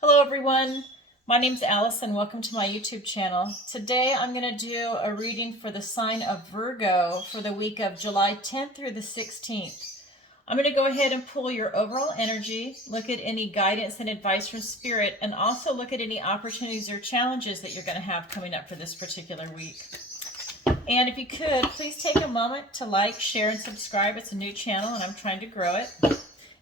Hello everyone, my name's Alice and welcome to my YouTube channel. Today I'm going to do a reading for the sign of Virgo for the week of July 10th through the 16th. I'm going to go ahead and pull your overall energy, look at any guidance and advice from Spirit, and also look at any opportunities or challenges that you're going to have coming up for this particular week. And if you could, please take a moment to like, share, and subscribe. It's a new channel and I'm trying to grow it.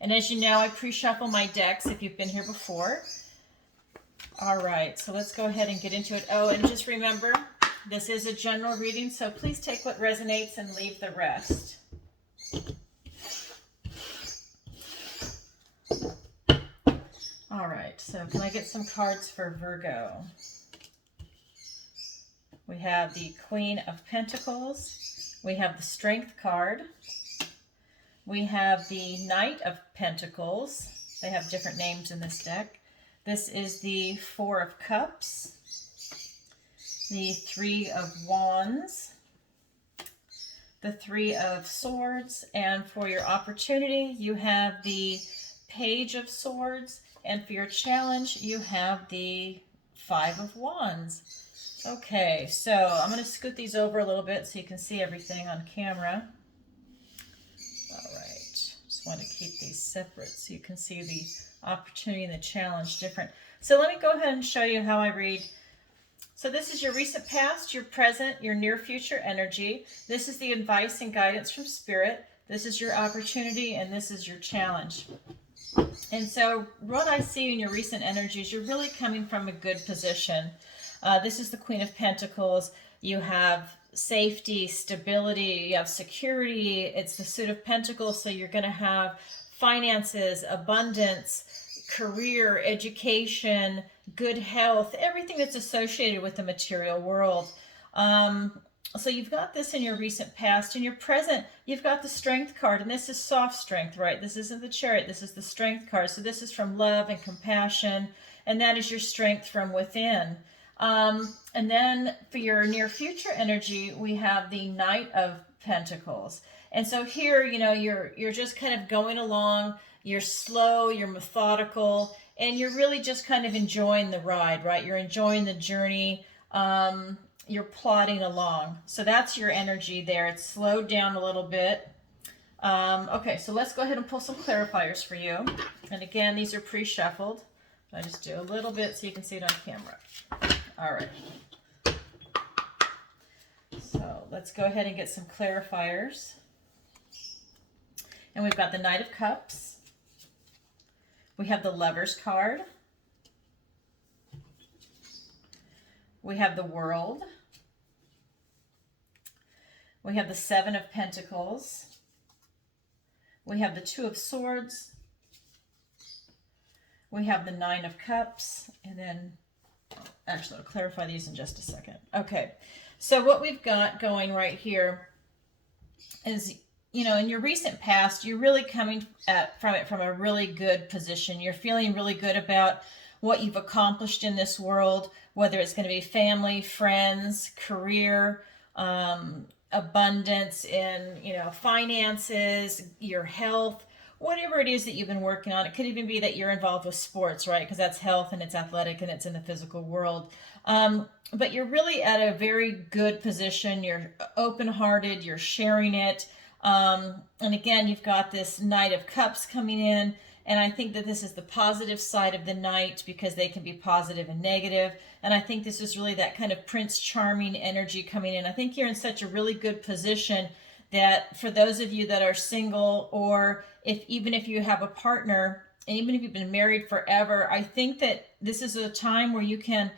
And as you know, I pre-shuffle my decks if you've been here before. All right, so let's go ahead and get into it. Oh, and just remember, this is a general reading, so please take what resonates and leave the rest. All right, so can I get some cards for Virgo? We have the Queen of Pentacles. We have the Strength card. We have the Knight of Pentacles. They have different names in this deck. This is the Four of Cups, the Three of Wands, the Three of Swords, and for your opportunity, you have the Page of Swords, and for your challenge, you have the Five of Wands. Okay, so I'm going to scoot these over a little bit so you can see everything on camera. All right, just want to keep these separate so you can see the opportunity and the challenge different. So let me go ahead and show you how I read. So this is your recent past, your present, your near future energy. This is the advice and guidance from Spirit. This is your opportunity and this is your challenge. And so what I see in your recent energies, you're really coming from a good position. This is the Queen of Pentacles. You have safety, stability, you have security. It's the Suit of Pentacles, so you're going to have finances, abundance, career, education, good health, everything that's associated with the material world. So you've got this in your recent past. In your present, you've got the Strength card, and this is soft strength, right? This isn't the Chariot, this is the Strength card. So this is from love and compassion, and that is your strength from within. And then for your near future energy, we have the Knight of Pentacles. And so here, you know, you're just kind of going along, you're slow, you're methodical, and you're really just kind of enjoying the ride, right? You're enjoying the journey, you're plodding along. So that's your energy there. It's slowed down a little bit. Okay, so let's go ahead and pull some clarifiers for you. And again, these are pre-shuffled. I just do a little bit so you can see it on camera. All right. So let's go ahead and get some clarifiers. And we've got the Knight of Cups. We have the Lover's card. We have the World. We have the Seven of Pentacles. We have the Two of Swords. We have the Nine of Cups. And then, actually, I'll clarify these in just a second. Okay, so what we've got going right here is, you know, in your recent past, you're really coming from it from a really good position. You're feeling really good about what you've accomplished in this world, whether it's going to be family, friends, career, abundance in, you know, finances, your health, whatever it is that you've been working on. It could even be that you're involved with sports, right? Because that's health and it's athletic and it's in the physical world. But you're really at a very good position. You're open-hearted. You're sharing it. And again, you've got this Knight of Cups coming in, and I think that this is the positive side of the Knight because they can be positive and negative. And I think this is really that kind of Prince Charming energy coming in. I think you're in such a really good position that for those of you that are single, or even if you have a partner, and even if you've been married forever, I think that this is a time where you can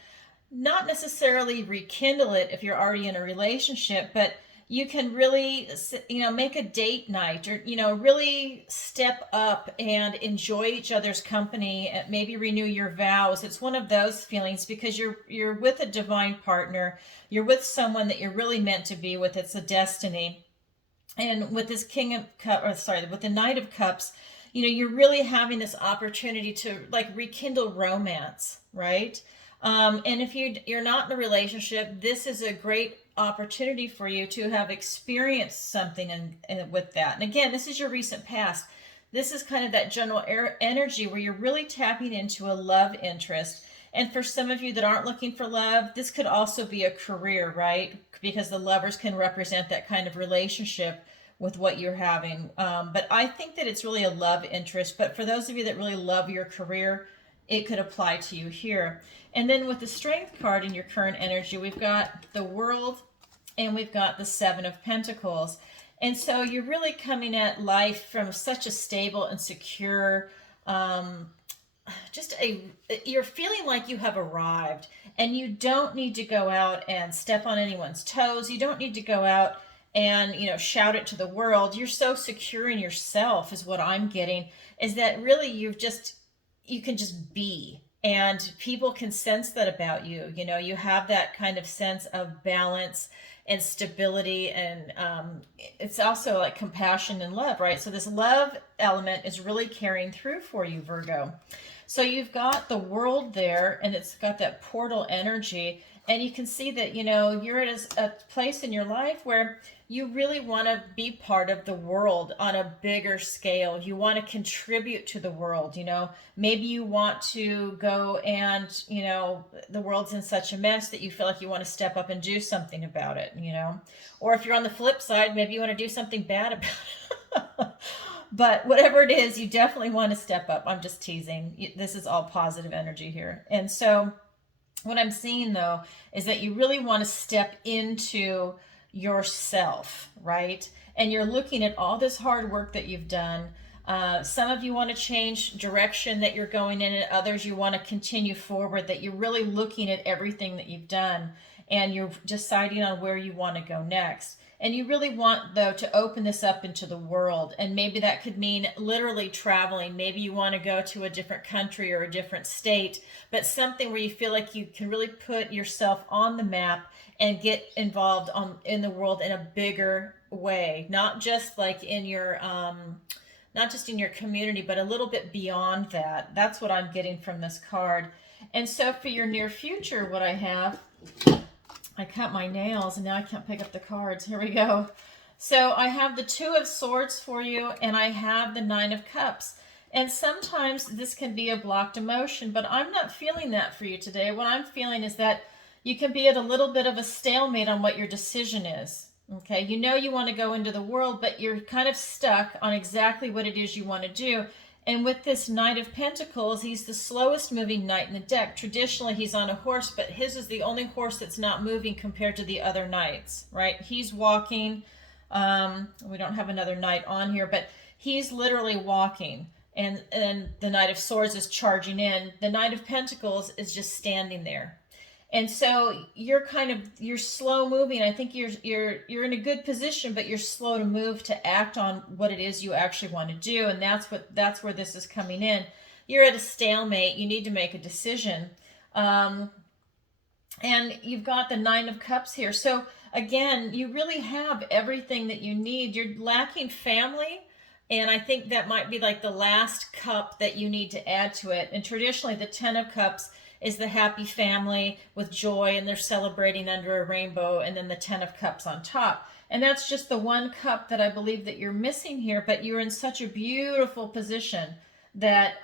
not necessarily rekindle it if you're already in a relationship, but you can really, you know, make a date night, or, you know, really step up and enjoy each other's company, and maybe renew your vows. It's one of those feelings because you're with a divine partner. You're with someone that you're really meant to be with. It's a destiny. And with this with the Knight of Cups, you know, you're really having this opportunity to like rekindle romance, right? And if you're not in a relationship, this is a great opportunity for you to have experienced something with that. And again, this is your recent past. This is kind of that general energy where you're really tapping into a love interest. And for some of you that aren't looking for love, this could also be a career, right? Because the lovers can represent that kind of relationship with what you're having. But I think that it's really a love interest. But for those of you that really love your career, it could apply to you here. And then with the Strength card in your current energy, we've got the World and we've got the Seven of Pentacles. And so you're really coming at life from such a stable and secure, you're feeling like you have arrived, and you don't need to go out and step on anyone's toes. You don't need to go out and, shout it to the world. You're so secure in yourself is what I'm getting, is that really you can just be, and people can sense that about you. You have that kind of sense of balance and stability, and it's also like compassion and love, right? So this love element is really carrying through for you, Virgo. So you've got the World there, and it's got that portal energy, and you can see that, you're at a place in your life where you really want to be part of the world on a bigger scale. You want to contribute to the world, maybe you want to go and, the world's in such a mess that you feel like you want to step up and do something about it, or if you're on the flip side, maybe you want to do something bad about it. But whatever it is, you definitely want to step up. I'm just teasing. This is all positive energy here. And so what I'm seeing, though, is that you really want to step into yourself, right? And you're looking at all this hard work that you've done. Some of you want to change direction that you're going in, and others you want to continue forward, that you're really looking at everything that you've done, and you're deciding on where you want to go next. And you really want, though, to open this up into the world. And maybe that could mean literally traveling. Maybe you want to go to a different country or a different state, but something where you feel like you can really put yourself on the map and get involved in the world in a bigger way. Not just like in your, not just in your community, but a little bit beyond that. That's what I'm getting from this card. And so for your near future, what I have, I cut my nails and now I can't pick up the cards. Here we go. So I have the Two of Swords for you, and I have the Nine of Cups. And sometimes this can be a blocked emotion, but I'm not feeling that for you today. What I'm feeling is that you can be at a little bit of a stalemate on what your decision is. Okay, you want to go into the world, but you're kind of stuck on exactly what it is you want to do. And with this Knight of Pentacles, he's the slowest moving knight in the deck. Traditionally, he's on a horse, but his is the only horse that's not moving compared to the other knights, right? He's walking. We don't have another knight on here, but he's literally walking. And the Knight of Swords is charging in. The Knight of Pentacles is just standing there. And so you're slow moving. I think you're in a good position, but you're slow to move to act on what it is you actually want to do. And that's where this is coming in. You're at a stalemate. You need to make a decision. And you've got the Nine of Cups here. So again, you really have everything that you need. You're lacking family. And I think that might be like the last cup that you need to add to it. And traditionally, the Ten of Cups is the happy family with joy, and they're celebrating under a rainbow, and then the Ten of Cups on top. And that's just the one cup that I believe that you're missing here, but you're in such a beautiful position that,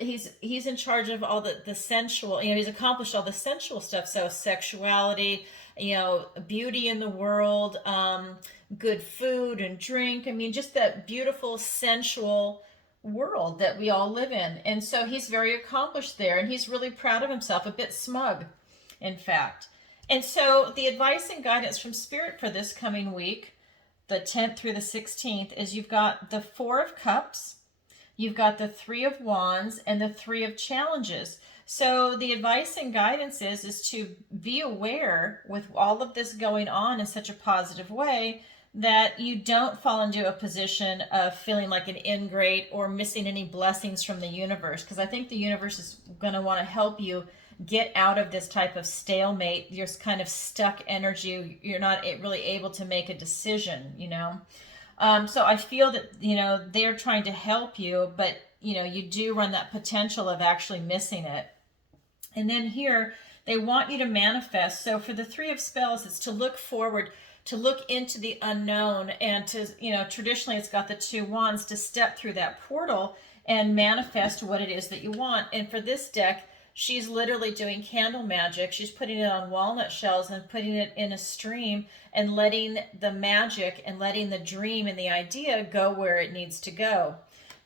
he's in charge of all the sensual, he's accomplished all the sensual stuff. So sexuality, beauty in the world, good food and drink. I mean, just that beautiful, sensual world that we all live in. And so he's very accomplished there, and he's really proud of himself, a bit smug, in fact. And so the advice and guidance from Spirit for this coming week, the 10th through the 16th, is you've got the Four of Cups, you've got the Three of Wands, and the Three of Challenges. So the advice and guidance is to be aware with all of this going on in such a positive way that you don't fall into a position of feeling like an ingrate or missing any blessings from the universe. Because I think the universe is going to want to help you get out of this type of stalemate. You're kind of stuck energy. You're not really able to make a decision, So I feel that, they're trying to help you, but, you do run that potential of actually missing it. And then here, they want you to manifest. So for the Three of Spells, it's to look forward to look into the unknown and to, traditionally it's got the two wands to step through that portal and manifest what it is that you want. And for this deck, she's literally doing candle magic. She's putting it on walnut shells and putting it in a stream and letting the magic and letting the dream and the idea go where it needs to go.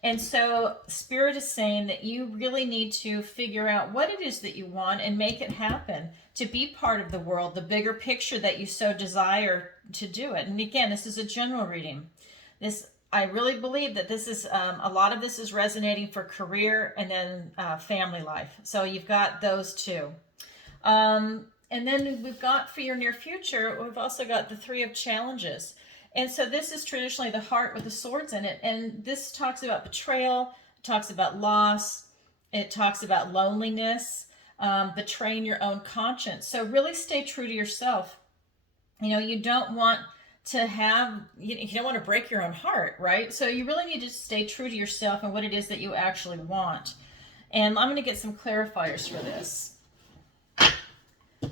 And so Spirit is saying that you really need to figure out what it is that you want and make it happen, to be part of the world, the bigger picture that you so desire to do it. And again, this is a general reading. I really believe that this is, a lot of this is resonating for career and then family life. So you've got those two. And then we've got for your near future, we've also got the Three of Challenges. And so this is traditionally the heart with the swords in it. And this talks about betrayal, it talks about loss, it talks about loneliness, betraying your own conscience. So really stay true to yourself. You don't want to have, you don't want to break your own heart, right? So you really need to stay true to yourself and what it is that you actually want. And I'm going to get some clarifiers for this.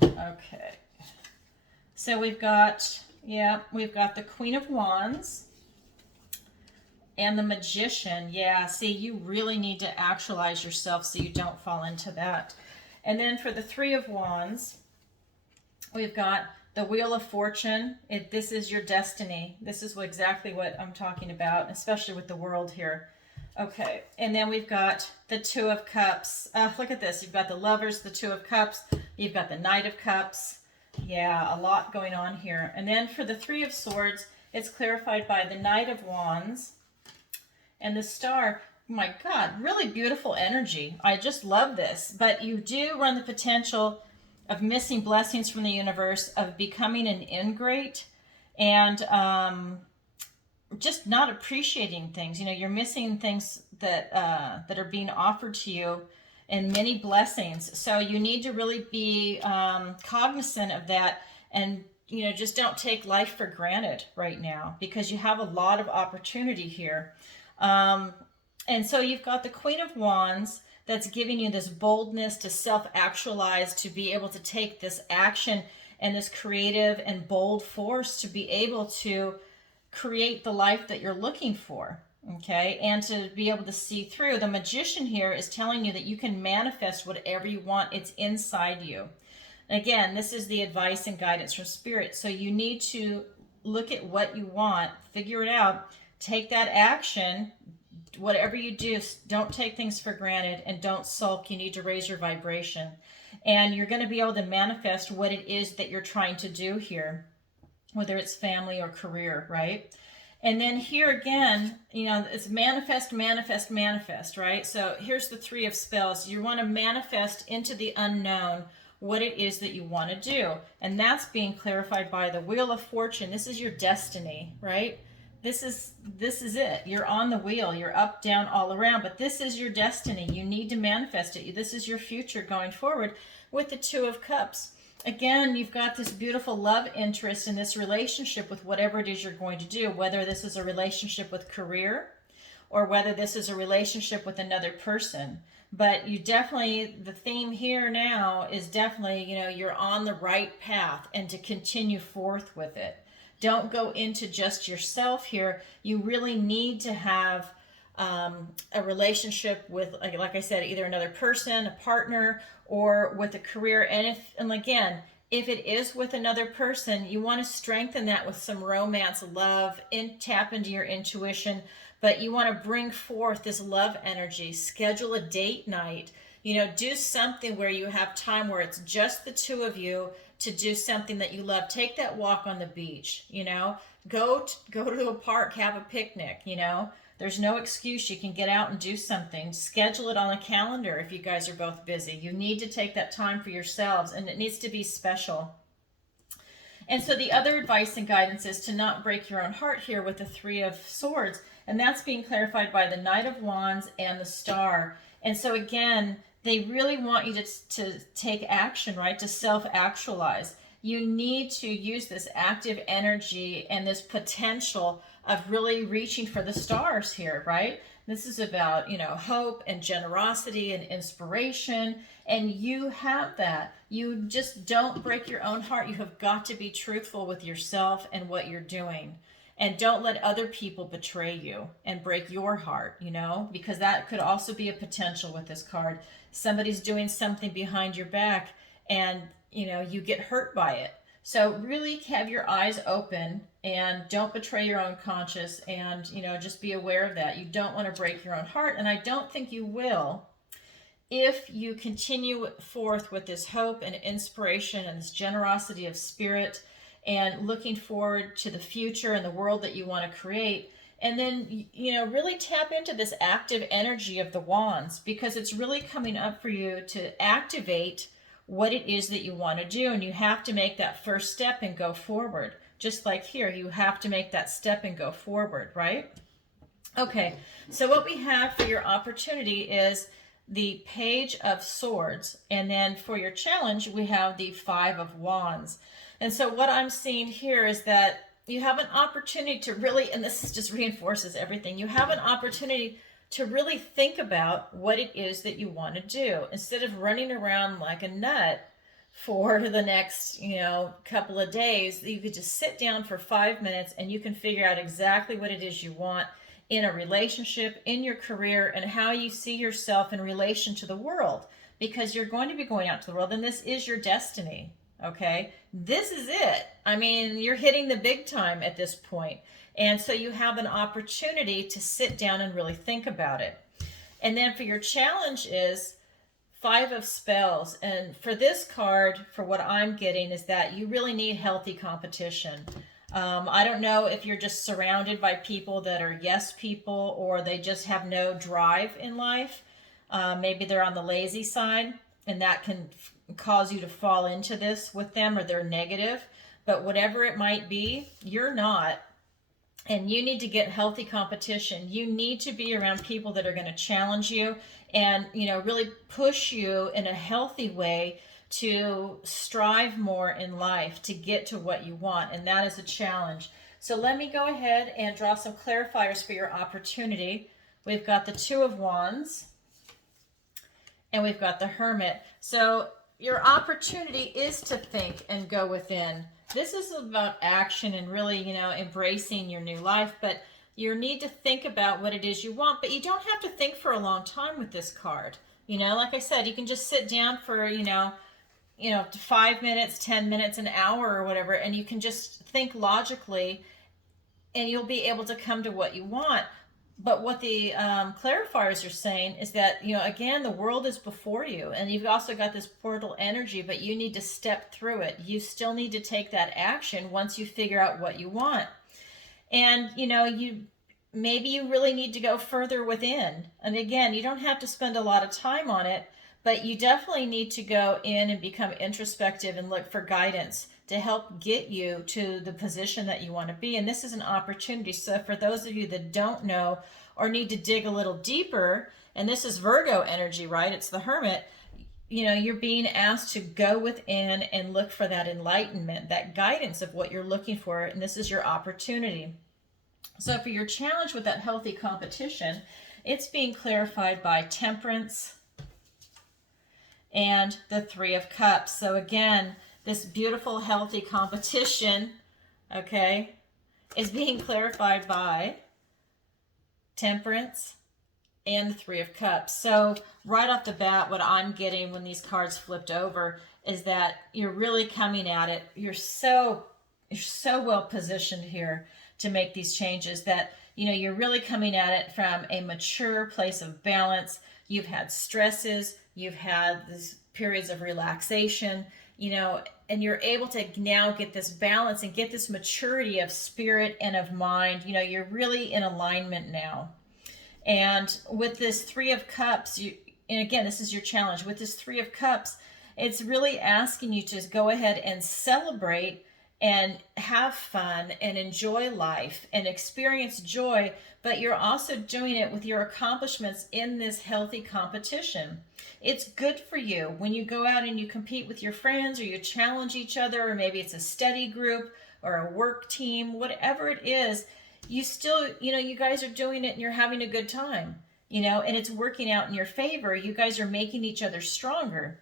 Okay. So we've got the Queen of Wands and the Magician. Yeah, see, you really need to actualize yourself so you don't fall into that. And then for the Three of Wands, we've got the Wheel of Fortune. This is your destiny. This is exactly what I'm talking about, especially with the world here. Okay, and then we've got the Two of Cups. Look at this. You've got the Lovers, the Two of Cups. You've got the Knight of Cups. Yeah, a lot going on here. And then for the Three of Swords, it's clarified by the Knight of Wands and the Star. My God, really beautiful energy. I just love this. But you do run the potential of missing blessings from the universe, of becoming an ingrate, and just not appreciating things. You're missing things that that are being offered to you, and many blessings. So you need to really be cognizant of that, and just don't take life for granted right now, because you have a lot of opportunity here. And so you've got the Queen of Wands that's giving you this boldness to self-actualize, to be able to take this action and this creative and bold force to be able to create the life that you're looking for, okay? And to be able to see through. The Magician here is telling you that you can manifest whatever you want. It's inside you. Again, this is the advice and guidance from Spirit. So you need to look at what you want, figure it out, take that action. Whatever you do, don't take things for granted and don't sulk. You need to raise your vibration. And you're going to be able to manifest what it is that you're trying to do here, whether it's family or career, right? And then here again, it's manifest, manifest, manifest, right? So here's the Three of Spells. You want to manifest into the unknown what it is that you want to do. And that's being clarified by the Wheel of Fortune. This is your destiny, right? This is it. You're on the wheel. You're up, down, all around. But this is your destiny. You need to manifest it. This is your future going forward with the Two of Cups. Again, you've got this beautiful love interest in this relationship with whatever it is you're going to do, whether this is a relationship with career or whether this is a relationship with another person. But you definitely, the theme here now is definitely, you're on the right path and to continue forth with it. Don't go into just yourself here. You really need to have a relationship with, like I said, either another person, a partner, or with a career. And again, if it is with another person, you want to strengthen that with some romance, love, tap into your intuition, but you want to bring forth this love energy. Schedule a date night. Do something where you have time where it's just the two of you to do something that you love. Take that walk on the beach, go to a park, have a picnic, there's no excuse. You can get out and do something. Schedule it on a calendar if you guys are both busy. You need to take that time for yourselves, and it needs to be special. And so the other advice and guidance is to not break your own heart here with the Three of Swords, and that's being clarified by the Knight of Wands and the Star. And so again, they really want you to take action, right? To self-actualize. You need to use this active energy and this potential of really reaching for the stars here, right? This is about, hope and generosity and inspiration. And you have that. You just don't break your own heart. You have got to be truthful with yourself and what you're doing. And don't let other people betray you and break your heart, because that could also be a potential with this card. Somebody's doing something behind your back and, you get hurt by it. So really have your eyes open and don't betray your own conscience, and, just be aware of that. You don't want to break your own heart, and I don't think you will if you continue forth with this hope and inspiration and this generosity of spirit and looking forward to the future and the world that you want to create. And then, really tap into this active energy of the wands, because it's really coming up for you to activate what it is that you want to do. And you have to make that first step and go forward. Just like here, you have to make that step and go forward, right? Okay, so what we have for your opportunity is the Page of Swords. And then for your challenge, we have the Five of Wands. And so what I'm seeing here is that you have an opportunity to really, and this just reinforces everything, you have an opportunity to really think about what it is that you want to do. Instead of running around like a nut for the next, couple of days, you could just sit down for 5 minutes and you can figure out exactly what it is you want in a relationship, in your career, and how you see yourself in relation to the world. Because you're going to be going out to the world, and this is your destiny, okay? This is it. I mean, you're hitting the big time at this point. And so you have an opportunity to sit down and really think about it. And then for your challenge is Five of Spells. And for this card, for what I'm getting, is that you really need healthy competition. I don't know if you're just surrounded by people that are yes people, or they just have no drive in life. Maybe they're on the lazy side, and that can cause you to fall into this with them, or they're negative. But whatever it might be, you're not. And you need to get healthy competition. You need to be around people that are going to challenge you and, really push you in a healthy way to strive more in life to get to what you want. And that is a challenge. So let me go ahead and draw some clarifiers for your opportunity. We've got the Two of Wands and we've got the Hermit. So your opportunity is to think and go within. This is about action and really, embracing your new life, but you need to think about what it is you want, but you don't have to think for a long time with this card. Like I said, you can just sit down for, 5 minutes, 10 minutes, an hour or whatever, and you can just think logically and you'll be able to come to what you want. But what the clarifiers are saying is that, again, the world is before you, and you've also got this portal energy, but you need to step through it. You still need to take that action once you figure out what you want. And, maybe you really need to go further within. And again, you don't have to spend a lot of time on it, but you definitely need to go in and become introspective and look for guidance to help get you to the position that you want to be. And this is an opportunity. So for those of you that don't know or need to dig a little deeper, and this is Virgo energy, right? It's the Hermit. You're being asked to go within and look for that enlightenment, that guidance of what you're looking for. And this is your opportunity. So for your challenge with that healthy competition, it's being clarified by Temperance and the Three of Cups. So again, this beautiful, healthy competition, okay, is being clarified by Temperance and the Three of Cups. So right off the bat, what I'm getting when these cards flipped over is that you're really coming at it. You're so well positioned here to make these changes that, you're really coming at it from a mature place of balance. You've had stresses, you've had these periods of relaxation, and you're able to now get this balance and get this maturity of spirit and of mind. You're really in alignment now. And with this Three of Cups, and again, this is your challenge. With this Three of Cups, it's really asking you to go ahead and celebrate and have fun and enjoy life and experience joy, but you're also doing it with your accomplishments in this healthy competition. It's good for you when you go out and you compete with your friends, or you challenge each other, or maybe it's a study group or a work team, whatever it is. you still, you guys are doing it and you're having a good time, and it's working out in your favor. You guys are making each other stronger,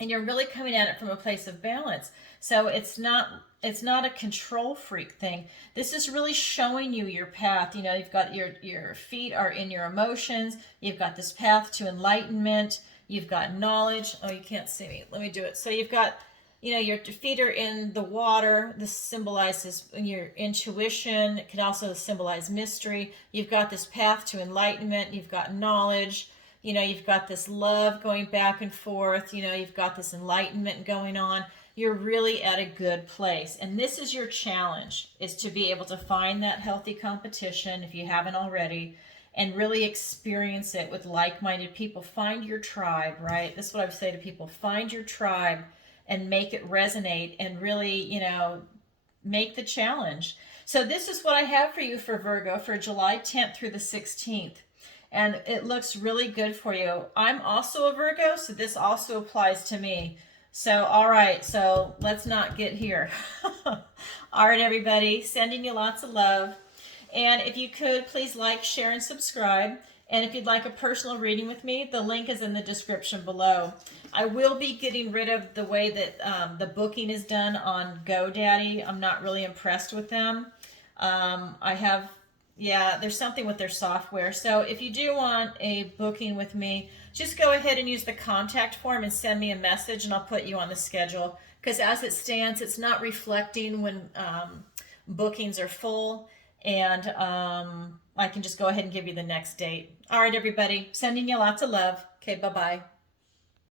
and you're really coming at it from a place of balance. So it's not a control freak thing. This is really showing you your path. You've got your feet are in your emotions. You've got this path to enlightenment. You've got knowledge. Oh, you can't see me. Let me do it. So you've got, your feet are in the water. This symbolizes your intuition. It can also symbolize mystery. You've got this path to enlightenment. You've got knowledge. You've got this love going back and forth. You've got this enlightenment going on. You're really at a good place. And this is your challenge, is to be able to find that healthy competition, if you haven't already, and really experience it with like-minded people. Find your tribe, right? This is what I would say to people. Find your tribe and make it resonate, and really, make the challenge. So this is what I have for you for Virgo for July 10th through the 16th. And it looks really good for you. I'm also a Virgo, so this also applies to me. So, all right, so let's not get here. All right, everybody, sending you lots of love. And if you could, please like, share, and subscribe. And if you'd like a personal reading with me, the link is in the description below. I will be getting rid of the way that the booking is done on GoDaddy. I'm not really impressed with them. There's something with their software. So if you do want a booking with me, just go ahead and use the contact form and send me a message, and I'll put you on the schedule. Because as it stands, it's not reflecting when bookings are full, and I can just go ahead and give you the next date. All right, everybody, sending you lots of love. Okay, bye-bye.